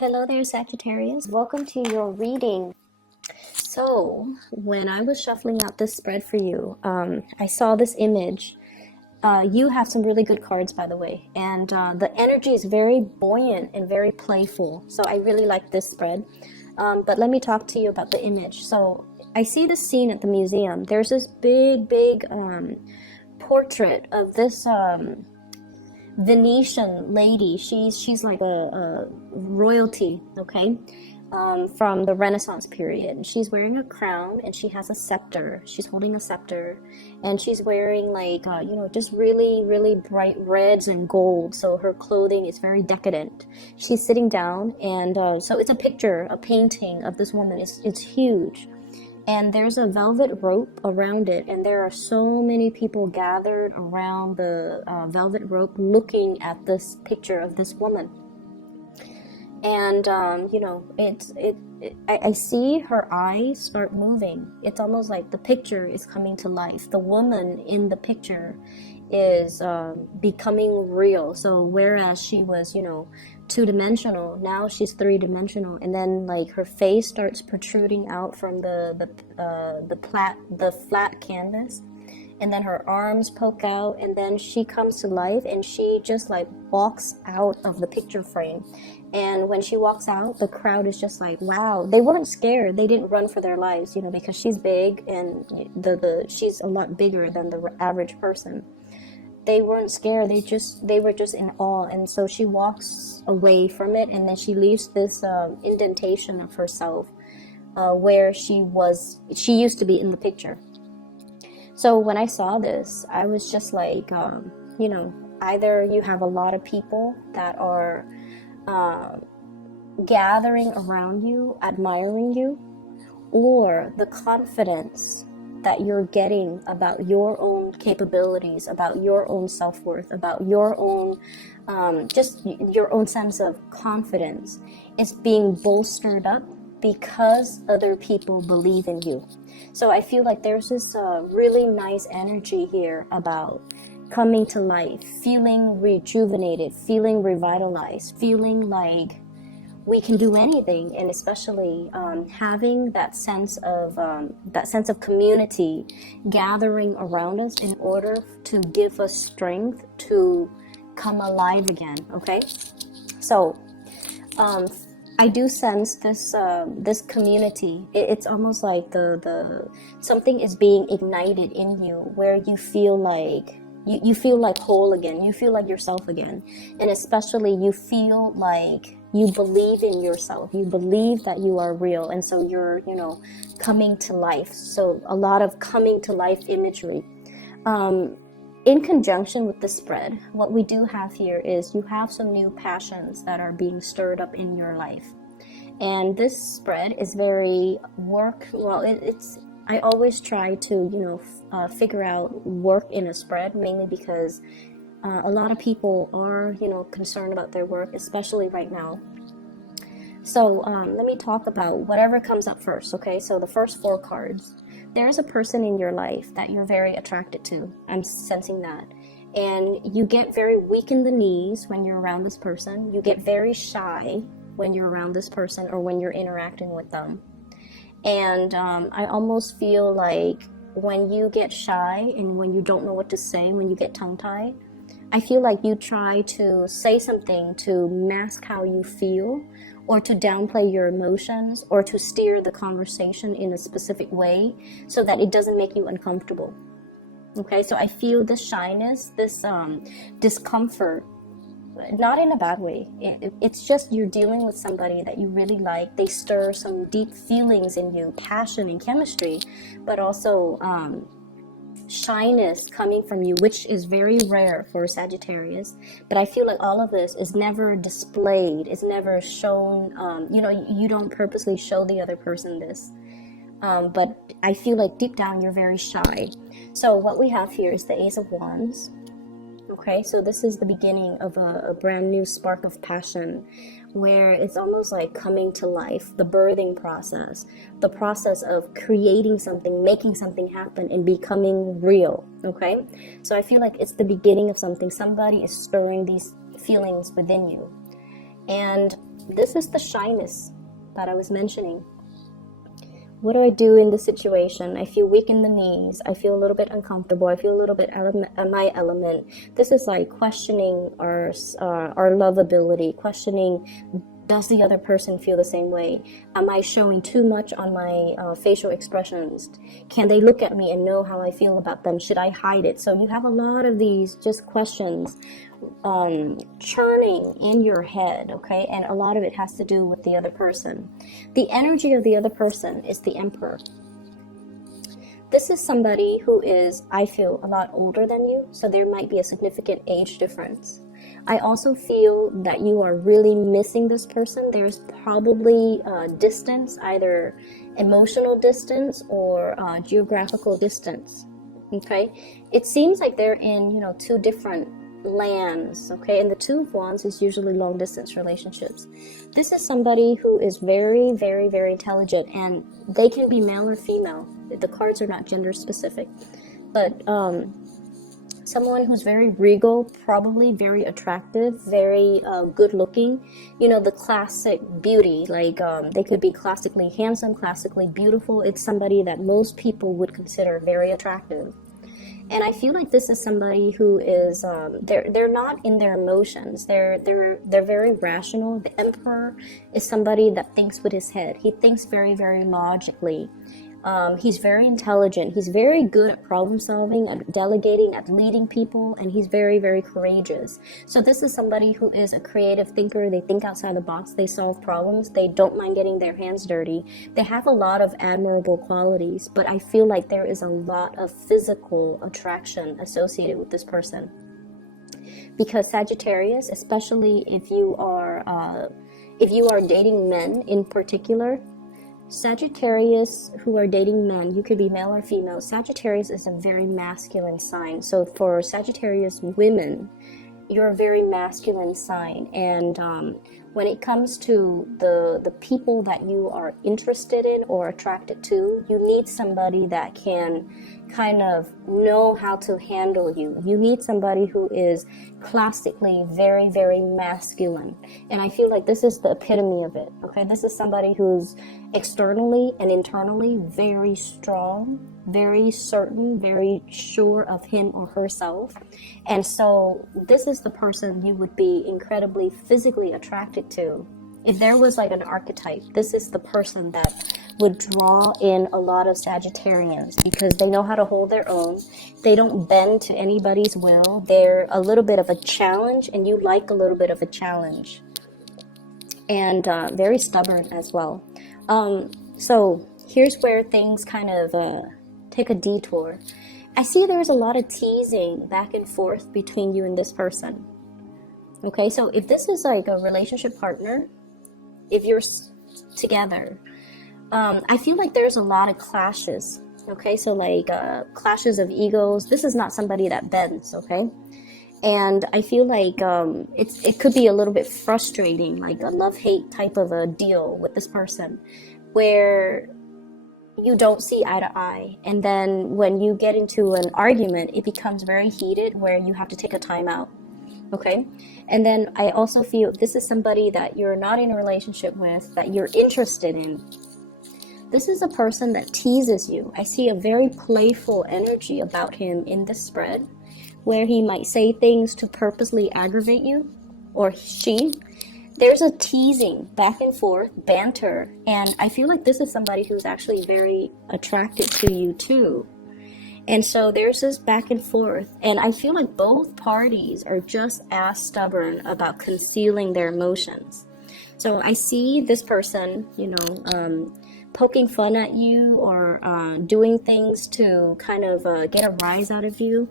Hello there, Sagittarius. Welcome to your reading. So, when I was shuffling out this spread for you, I saw this image. You have some really good cards, by the way, and the energy is very buoyant and very playful. So, I really like this spread. But let me talk to you about the image. So, I see this scene at the museum. There's this big portrait of this Venetian lady. She's like a royalty, okay, from the Renaissance period. She's wearing a crown and she has a scepter. She's holding a scepter, and she's wearing like just really bright reds and gold. So her clothing is very decadent. She's sitting down, and so it's a picture, a painting of this woman. It's huge. And there's a velvet rope around it, and there are so many people gathered around the velvet rope looking at this picture of this woman. And I see her eyes start moving. It's almost like the picture is coming to life. The woman in the picture is becoming real. So whereas she was two-dimensional, now she's three-dimensional, and then like her face starts protruding out from the flat canvas, and then her arms poke out, and then she comes to life, and she just like walks out of the picture frame. And when she walks out, the crowd is just like, wow. They weren't scared. They didn't run for their lives, because she's big, and she's a lot bigger than the average person. They weren't scared. They were just in awe. And so she walks away from it, and then she leaves this indentation of herself where she used to be in the picture. So when I saw this, I was just like, either you have a lot of people that are gathering around you, admiring you, or the confidence that you're getting about your own capabilities, about your own self-worth, about your own, just your own sense of confidence is being bolstered up because other people believe in you. So I feel like there's this really nice energy here about coming to life, feeling rejuvenated, feeling revitalized, feeling like we can do anything, and especially having that sense of community gathering around us in order to give us strength to come alive again. Okay, so I do sense this community. It's almost like the something is being ignited in you, where you feel like you feel like whole again. You feel like yourself again, and especially you feel like you believe in yourself. You believe that you are real, and so you're coming to life. So a lot of coming to life imagery. In conjunction with the spread, what we do have here is you have some new passions that are being stirred up in your life. And this spread is very I always try to, figure out work in a spread, mainly because a lot of people are, concerned about their work, especially right now. So let me talk about whatever comes up first, okay? So the first 4 cards. There's a person in your life that you're very attracted to. I'm sensing that. And you get very weak in the knees when you're around this person. You get very shy when you're around this person or when you're interacting with them. And I almost feel like when you get shy and when you don't know what to say, when you get tongue-tied, I feel like you try to say something to mask how you feel, or to downplay your emotions, or to steer the conversation in a specific way so that it doesn't make you uncomfortable. Okay, so I feel this shyness, this discomfort, not in a bad way. It's just you're dealing with somebody that you really like. They stir some deep feelings in you, passion and chemistry, but also shyness coming from you, which is very rare for Sagittarius. But I feel like all of this is never displayed, is never shown. You don't purposely show the other person this. But I feel like deep down you're very shy. So what we have here is the Ace of Wands. Okay, so this is the beginning of a brand new spark of passion, where it's almost like coming to life, the birthing process, the process of creating something, making something happen, and becoming real. Okay, so I feel like it's the beginning of something. Somebody is stirring these feelings within you. And This is the shyness that I was mentioning. What do I do in this situation? I feel weak in the knees. I feel a little bit uncomfortable. I feel a little bit out of my element. This is like questioning our lovability, questioning, does the other person feel the same way? Am I showing too much on my facial expressions? Can they look at me and know how I feel about them? Should I hide it? So you have a lot of these just questions churning in your head, okay? And a lot of it has to do with the other person. The energy of the other person is the Emperor. This is somebody who is, I feel, a lot older than you, so there might be a significant age difference. I also feel that you are really missing this person. There's probably distance, either emotional distance or geographical distance, okay? It seems like they're in, two different lands, okay? And the Two of Wands is usually long distance relationships. This is somebody who is very, very, very intelligent, and they can be male or female. The cards are not gender specific, but someone who's very regal, probably very attractive, very good looking, the classic beauty, like they could be classically handsome, classically beautiful. It's somebody that most people would consider very attractive. And I feel like this is somebody who is they're not in their emotions. They're very rational. The Emperor is somebody that thinks with his head. He thinks very, very logically. He's very intelligent. He's very good at problem solving, at delegating, at leading people, and he's very, very courageous. So this is somebody who is a creative thinker. They think outside the box. They solve problems. They don't mind getting their hands dirty. They have a lot of admirable qualities, but I feel like there is a lot of physical attraction associated with this person. Because Sagittarius, especially if you are dating men in particular, Sagittarius who are dating men, you could be male or female. Sagittarius is a very masculine sign. So for Sagittarius women, you're a very masculine sign. And when it comes to the people that you are interested in or attracted to, you need somebody that can kind of know how to handle you. You need somebody who is classically very, very masculine. And I feel like this is the epitome of it, okay? This is somebody who's externally and internally very strong, very certain, very sure of him or herself. And so this is the person you would be incredibly physically attracted to. If there was like an archetype, this is the person that would draw in a lot of Sagittarians because they know how to hold their own. They don't bend to anybody's will. They're a little bit of a challenge, and you like a little bit of a challenge. And very stubborn as well. So here's where things kind of take a detour. I see there's a lot of teasing back and forth between you and this person. Okay, so if this is like a relationship partner, if you're together, I feel like there's a lot of clashes. Okay, so like clashes of egos. This is not somebody that bends, okay? And I feel like it could be a little bit frustrating, like a love-hate type of a deal with this person, where you don't see eye to eye. And then when you get into an argument, it becomes very heated where you have to take a time out. Okay? And then I also feel this is somebody that you're not in a relationship with, that you're interested in. This is a person that teases you. I see a very playful energy about him in this spread, where he might say things to purposely aggravate you, or she. There's a teasing, back and forth, banter, and I feel like this is somebody who's actually very attracted to you too. And so there's this back and forth, and I feel like both parties are just as stubborn about concealing their emotions. So I see this person, poking fun at you or doing things to kind of get a rise out of you.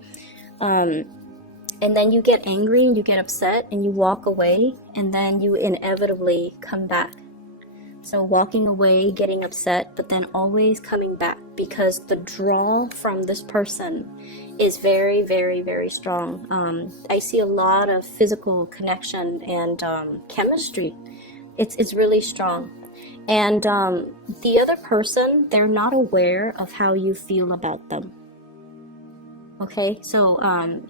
And then you get angry and you get upset and you walk away, and then you inevitably come back. So walking away, getting upset, but then always coming back, because the draw from this person is very, very, very strong. I see a lot of physical connection and chemistry. It's really strong. And the other person, they're not aware of how you feel about them. Okay, so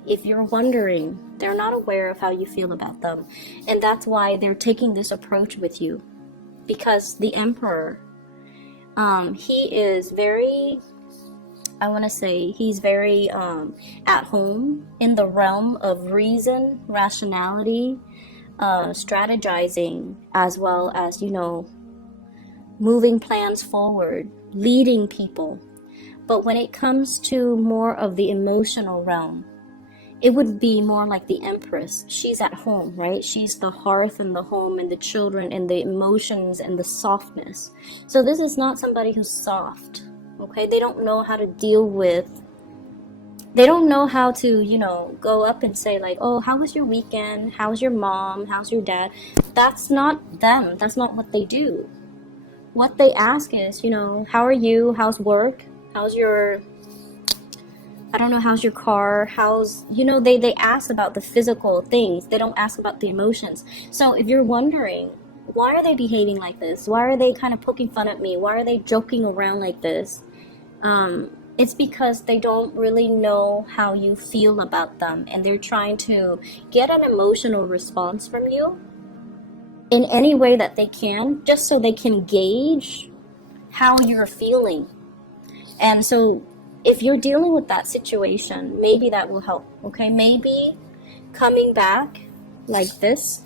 if you're wondering, they're not aware of how you feel about them. And that's why they're taking this approach with you. Because the Emperor, he is very, I want to say, he's very at home in the realm of reason, rationality, strategizing, as well as, you know, moving plans forward, leading people. But when it comes to more of the emotional realm, it would be more like the Empress. She's at home, right? She's the hearth and the home and the children and the emotions and the softness. So this is not somebody who's soft, okay? They don't know how to deal with, they don't know how to, you know, go up and say like, oh, how was your weekend? How's your mom? How's your dad? That's not them. That's not what they do. What they ask is, you know, how are you? How's work? How's your, I don't know, how's your car? How's, you know, they ask about the physical things. They don't ask about the emotions. So if you're wondering, why are they behaving like this? Why are they kind of poking fun at me? Why are they joking around like this? It's because they don't really know how you feel about them. And they're trying to get an emotional response from you in any way that they can, just so they can gauge how you're feeling. And so if you're dealing with that situation, maybe that will help, okay? Maybe coming back like this,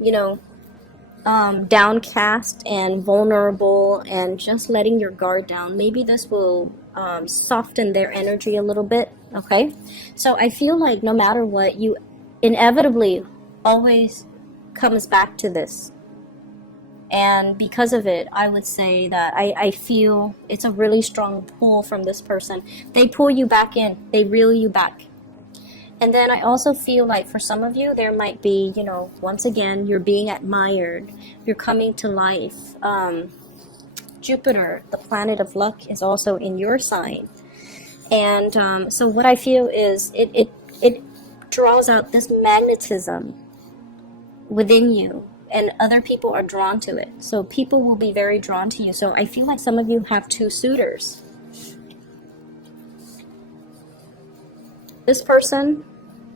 you know, downcast and vulnerable and just letting your guard down, maybe this will soften their energy a little bit, okay? So I feel like no matter what, you inevitably always comes back to this. And because of it, I would say that I feel it's a really strong pull from this person. They pull you back in. They reel you back. And then I also feel like for some of you, there might be, you know, once again, you're being admired. You're coming to life. Jupiter, the planet of luck, is also in your sign. And so what I feel is it draws out this magnetism within you. And other people are drawn to it. So people will be very drawn to you. So I feel like some of you have two suitors. This person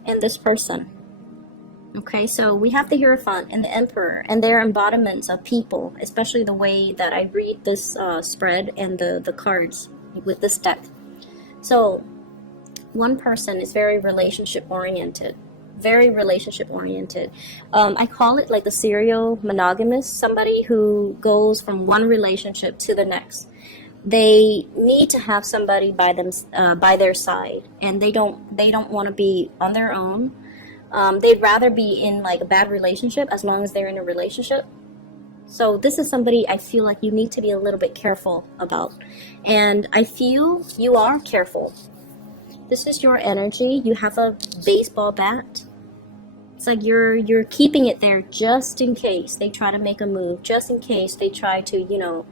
and this person. Okay, so we have the Hierophant and the Emperor, and they're embodiments of people, especially the way that I read this spread and the cards with this deck. So one person is very relationship oriented. Very relationship oriented. I call it like the serial monogamous, somebody who goes from one relationship to the next. They need to have somebody by their side, and they don't want to be on their own. They'd rather be in like a bad relationship as long as they're in a relationship. So this is somebody I feel like you need to be a little bit careful about, and I feel you are careful. This is your energy. You have a baseball bat. It's like you're keeping it there just in case they try to make a move, just in case they try to, you know,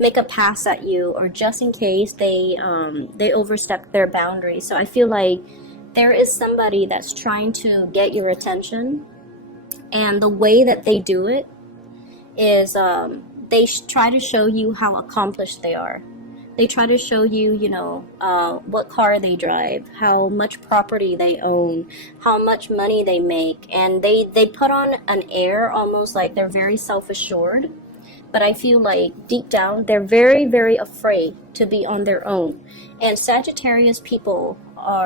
make a pass at you, or just in case they overstep their boundaries. So I feel like there is somebody that's trying to get your attention, and the way that they do it is they try to show you how accomplished they are. They try to show you, you know, what car they drive, how much property they own, how much money they make. And they put on an air almost like they're very self-assured. But I feel like deep down, they're very, very afraid to be on their own. And Sagittarius people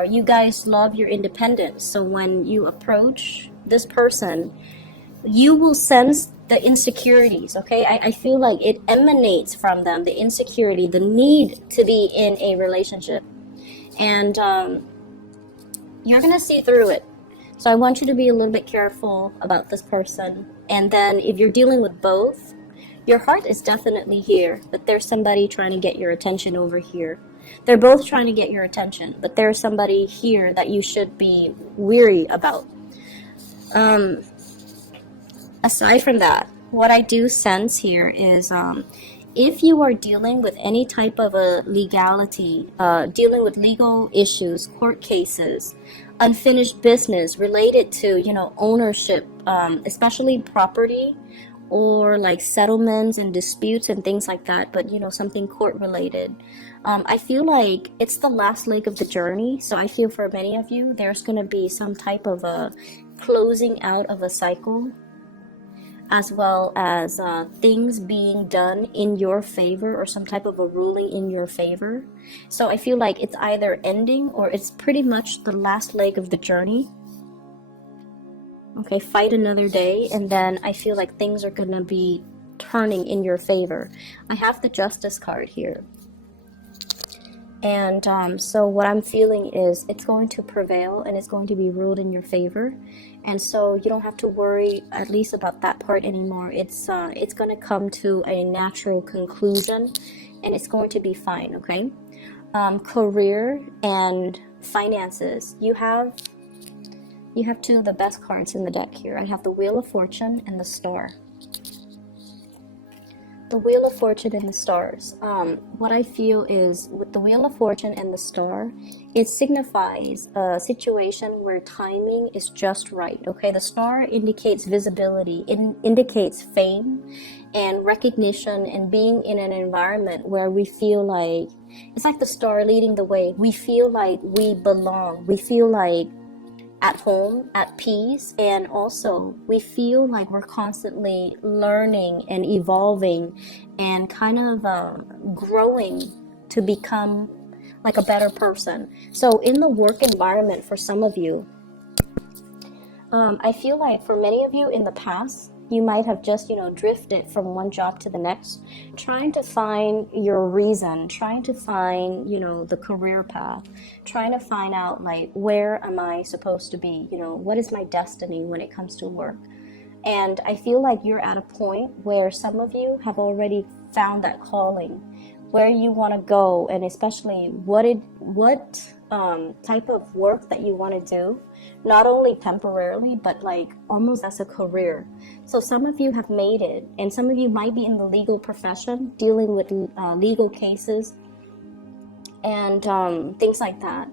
you guys love your independence. So when you approach this person, you will sense the insecurities, okay? I feel like it emanates from them, the insecurity, the need to be in a relationship. And you're going to see through it. So I want you to be a little bit careful about this person. And then if you're dealing with both, your heart is definitely here, but there's somebody trying to get your attention over here. They're both trying to get your attention, but there's somebody here that you should be weary about. Aside from that, what I do sense here is if you are dealing with any type of a legality, dealing with legal issues, court cases, unfinished business related to, you know, ownership, especially property, or like settlements and disputes and things like that, but something court related. I feel like it's the last leg of the journey. So I feel for many of you, there's going to be some type of a closing out of a cycle, as well as things being done in your favor, or some type of a ruling in your favor. So I feel like it's either ending or it's pretty much the last leg of the journey. Okay, fight another day, and then I feel like things are going to be turning in your favor. I have the Justice card here. And so what I'm feeling is it's going to prevail and it's going to be ruled in your favor. And so you don't have to worry, at least about that part anymore. It's going to come to a natural conclusion, and it's going to be fine, okay? Career and finances. You have two of the best cards in the deck here. I have the Wheel of Fortune and the Star. The Wheel of Fortune and the Stars. What I feel is with the Wheel of Fortune and the Star, it signifies a situation where timing is just right. Okay, the Star indicates visibility. It indicates fame and recognition, and being in an environment where we feel like it's like the star leading the way. We feel like we belong. We feel like at home, at peace, and also we feel like we're constantly learning and evolving and kind of growing to become like a better person. So in the work environment, for some of you, I feel like for many of you in the past, you might have just, drifted from one job to the next, trying to find your reason, trying to find, the career path, trying to find out, like, where am I supposed to be? What is my destiny when it comes to work? And I feel like you're at a point where some of you have already found that calling, where you want to go, and especially what type of work that you want to do, not only temporarily, but like almost as a career. So some of you have made it, and some of you might be in the legal profession, dealing with legal cases and things like that,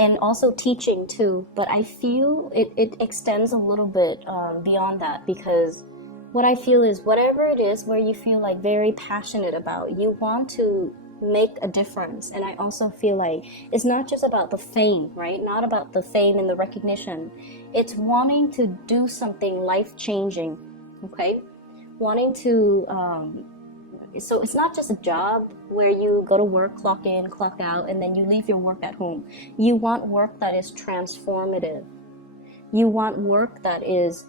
and also teaching too. But I feel it extends a little bit beyond that, because what I feel is whatever it is where you feel like very passionate about, you want to make a difference. And I also feel like it's not just about the fame, right? Not about the fame and the recognition. It's wanting to do something life-changing, okay? Wanting to, so it's not just a job where you go to work, clock in, clock out, and then you leave your work at home. You want work that is transformative. You want work that is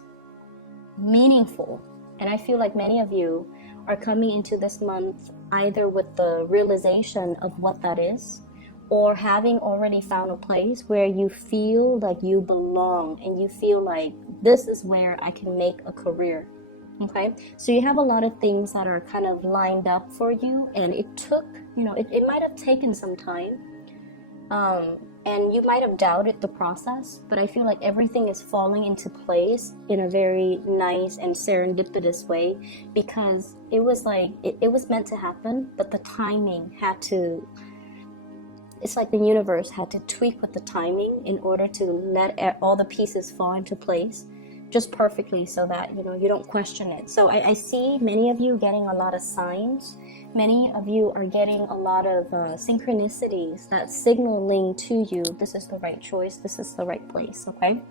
meaningful. And I feel like many of you are coming into this month either with the realization of what that is, or having already found a place where you feel like you belong and you feel like this is where I can make a career. Okay, so you have a lot of things that are kind of lined up for you, and it took, it might have taken some time, and you might have doubted the process, but I feel like everything is falling into place in a very nice and serendipitous way, because it was like, it was meant to happen, but the timing had to, it's like the universe had to tweak with the timing in order to let all the pieces fall into place just perfectly, so that, you don't question it. So I see many of you getting a lot of signs. Many of you are getting a lot of synchronicities that's signaling to you, this is the right choice, this is the right place, okay?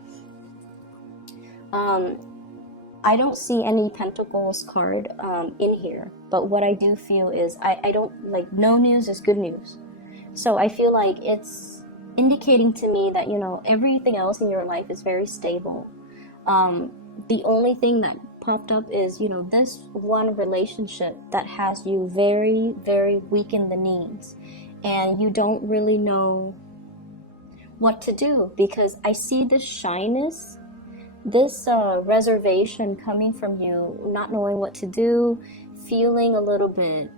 I don't see any Pentacles card in here, but what I do feel is, I don't, like, no news is good news. So I feel like it's indicating to me that, everything else in your life is very stable. The only thing that popped up is, this one relationship that has you very, very weak in the knees, and you don't really know what to do, because I see this shyness, this reservation coming from you, not knowing what to do, feeling a little bit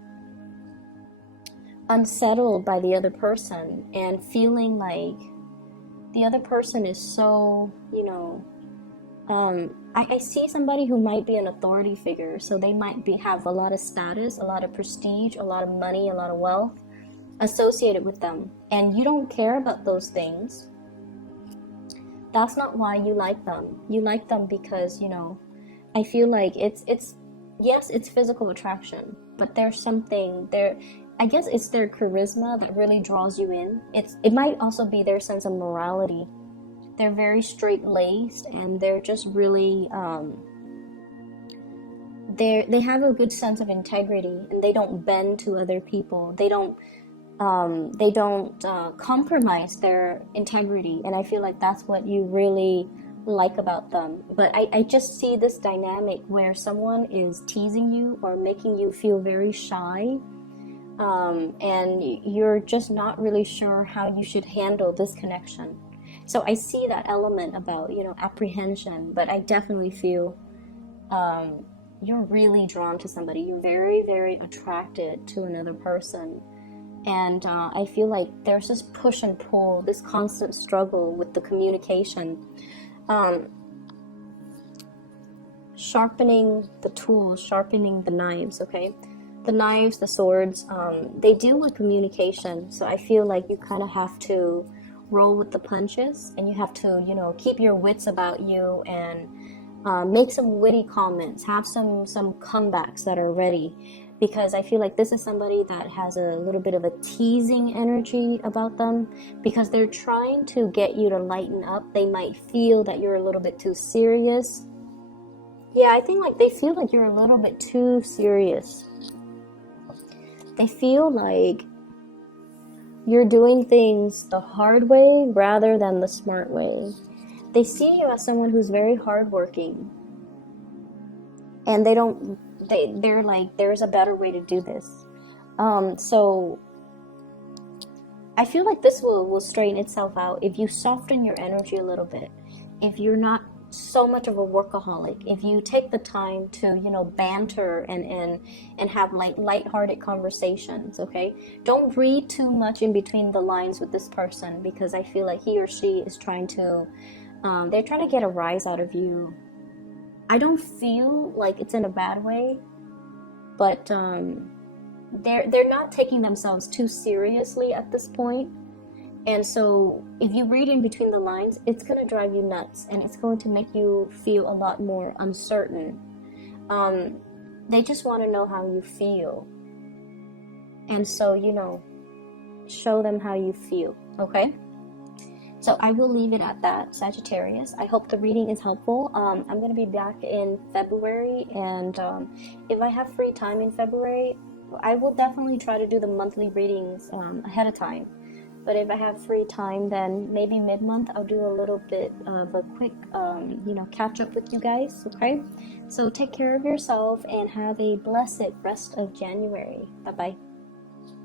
unsettled by the other person, and feeling like the other person is so, I see somebody who might be an authority figure, so they might have a lot of status, a lot of prestige, a lot of money, a lot of wealth associated with them, and you don't care about those things. That's not why you like them. You like them because, I feel like it's yes, it's physical attraction, but there's something there. I guess it's their charisma that really draws you in. It might also be their sense of morality. They're very straight-laced, and they're just really they have a good sense of integrity, and they don't bend to other people. They don't compromise their integrity, and I feel like that's what you really like about them. But I just see this dynamic where someone is teasing you or making you feel very shy, and you're just not really sure how you should handle this connection. So I see that element about, apprehension, but I definitely feel you're really drawn to somebody. You're very, very attracted to another person. And I feel like there's this push and pull, this constant struggle with the communication. Sharpening the tools, sharpening the knives, okay? The knives, the swords, they deal with communication. So I feel like you kind of have to roll with the punches, and you have to, keep your wits about you, and make some witty comments, have some comebacks that are ready, because I feel like this is somebody that has a little bit of a teasing energy about them, because they're trying to get you to lighten up. They might feel that you're a little bit too serious. Yeah, I think like they feel like you're a little bit too serious. They feel like you're doing things the hard way rather than the smart way. They see you as someone who's very hardworking, and they're like, there's a better way to do this. So I feel like this will straighten itself out if you soften your energy a little bit. If you're not so much of a workaholic, if you take the time to, banter and have lighthearted conversations, okay? Don't read too much in between the lines with this person, because I feel like he or she is trying to, they're trying to get a rise out of you. I don't feel like it's in a bad way, but they're not taking themselves too seriously at this point. And so if you read in between the lines, it's going to drive you nuts, and it's going to make you feel a lot more uncertain. They just want to know how you feel. And so, show them how you feel, okay? So I will leave it at that, Sagittarius. I hope the reading is helpful. I'm going to be back in February, and if I have free time in February, I will definitely try to do the monthly readings ahead of time. But if I have free time, then maybe mid-month I'll do a little bit of a quick, catch up with you guys, okay? So take care of yourself and have a blessed rest of January. Bye-bye.